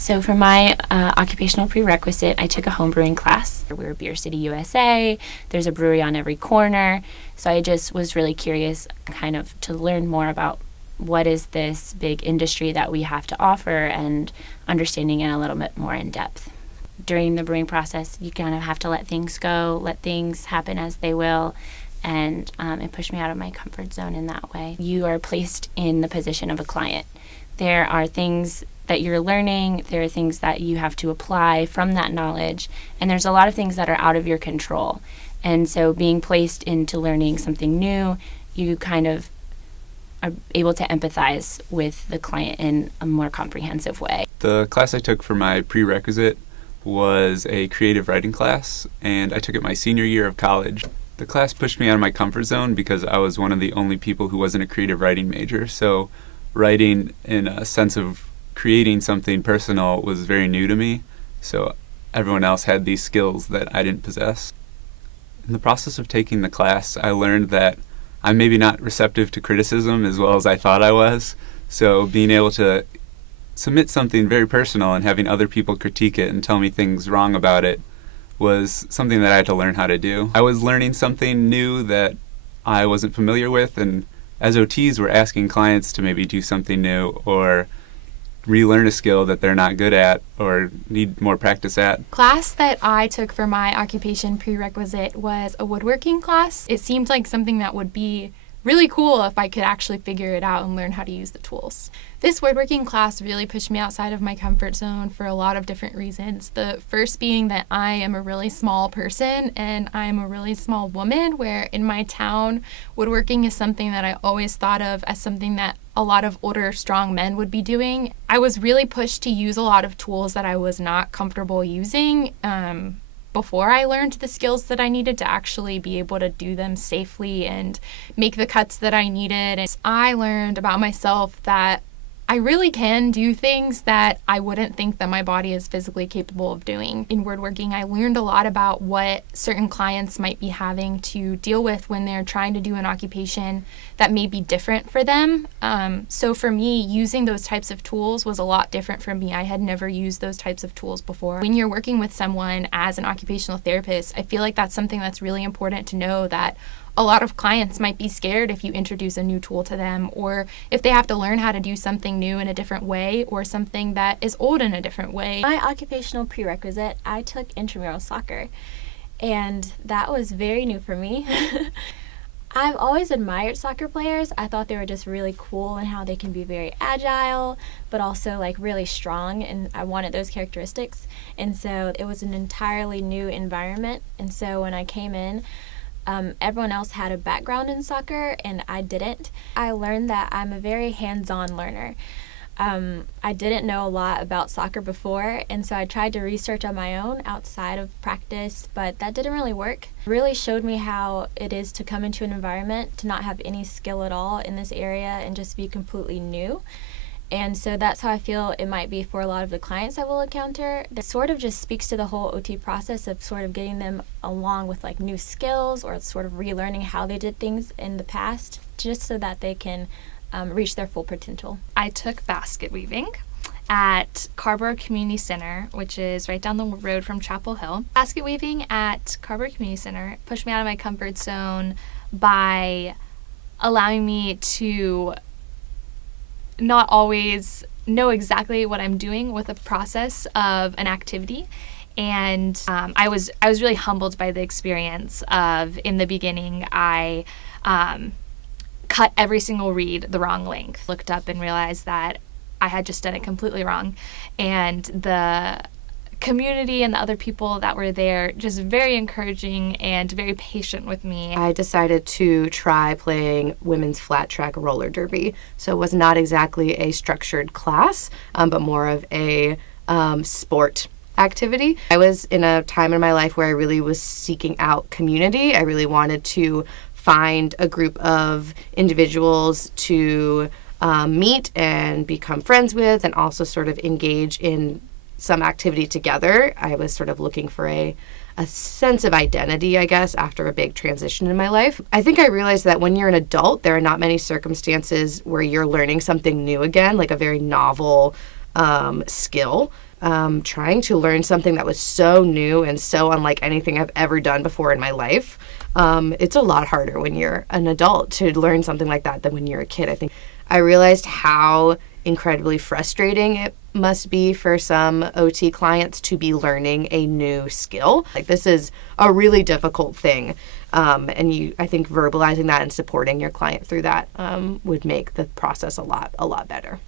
So for my occupational prerequisite, I took a home brewing class. We're Beer City, USA. There's a brewery on every corner. So I just was really curious kind of to learn more about what is this big industry that we have to offer and understanding it a little bit more in depth. During the brewing process, you kind of have to let things go, let things happen as they will, and it pushed me out of my comfort zone in that way. You are placed in the position of a client. There are things that you're learning, there are things that you have to apply from that knowledge, and there's a lot of things that are out of your control. And so being placed into learning something new, you kind of are able to empathize with the client in a more comprehensive way. The class I took for my prerequisite was a creative writing class, and I took it my senior year of college. The class pushed me out of my comfort zone because I was one of the only people who wasn't a creative writing major. So writing in a sense of creating something personal was very new to me. So everyone else had these skills that I didn't possess. In the process of taking the class, I learned that I'm maybe not receptive to criticism as well as I thought I was. So being able to submit something very personal and having other people critique it and tell me things wrong about it was something that I had to learn how to do. I was learning something new that I wasn't familiar with, and as OTs, we're asking clients to maybe do something new or relearn a skill that they're not good at or need more practice at. Class that I took for my occupation prerequisite was a woodworking class. It seemed like something that would be really cool if I could actually figure it out and learn how to use the tools. This woodworking class really pushed me outside of my comfort zone for a lot of different reasons. The first being that I am a really small person and I'm a really small woman, where in my town, woodworking is something that I always thought of as something that a lot of older, strong men would be doing. I was really pushed to use a lot of tools that I was not comfortable using before I learned the skills that I needed to actually be able to do them safely and make the cuts that I needed. And I learned about myself that I really can do things that I wouldn't think that my body is physically capable of doing. In woodworking, I learned a lot about what certain clients might be having to deal with when they're trying to do an occupation that may be different for them. So for me, using those types of tools was a lot different for me. I had never used those types of tools before. When you're working with someone as an occupational therapist, I feel like that's something that's really important to know, that a lot of clients might be scared if you introduce a new tool to them, or if they have to learn how to do something new in a different way or something that is old in a different way. My occupational prerequisite, I took intramural soccer, and that was very new for me. I've always admired soccer players. I thought they were just really cool and how they can be very agile, but also like really strong, and I wanted those characteristics. And so it was an entirely new environment. And so when I came in, everyone else had a background in soccer and I didn't. I learned that I'm a very hands-on learner. I didn't know a lot about soccer before, and so I tried to research on my own outside of practice, but that didn't really work. It really showed me how it is to come into an environment, to not have any skill at all in this area and just be completely new. And so that's how I feel it might be for a lot of the clients I will encounter. That sort of just speaks to the whole OT process of sort of getting them along with like new skills or sort of relearning how they did things in the past, just so that they can reach their full potential. I took basket weaving at Carborough Community Center, which is right down the road from Chapel Hill. Basket weaving at Carborough Community Center pushed me out of my comfort zone by allowing me to not always know exactly what I'm doing with the process of an activity. And I was really humbled by the experience of, in the beginning, I cut every single reed the wrong length. Looked up and realized that I had just done it completely wrong. And the community and the other people that were there just very encouraging and very patient with me. I decided to try playing women's flat track roller derby. So it was not exactly a structured class, but more of a sport activity. I was in a time in my life where I really was seeking out community. I really wanted to find a group of individuals to meet and become friends with, and also sort of engage in some activity together. I was sort of looking for a sense of identity, I guess, after a big transition in my life. I think I realized that when you're an adult, there are not many circumstances where you're learning something new again, like a very novel skill. trying to learn something that was so new and so unlike anything I've ever done before in my life. It's a lot harder when you're an adult to learn something like that than when you're a kid. I think I realized how incredibly frustrating it must be for some OT clients to be learning a new skill. Like, this is a really difficult thing. And I think verbalizing that and supporting your client through that would make the process a lot better.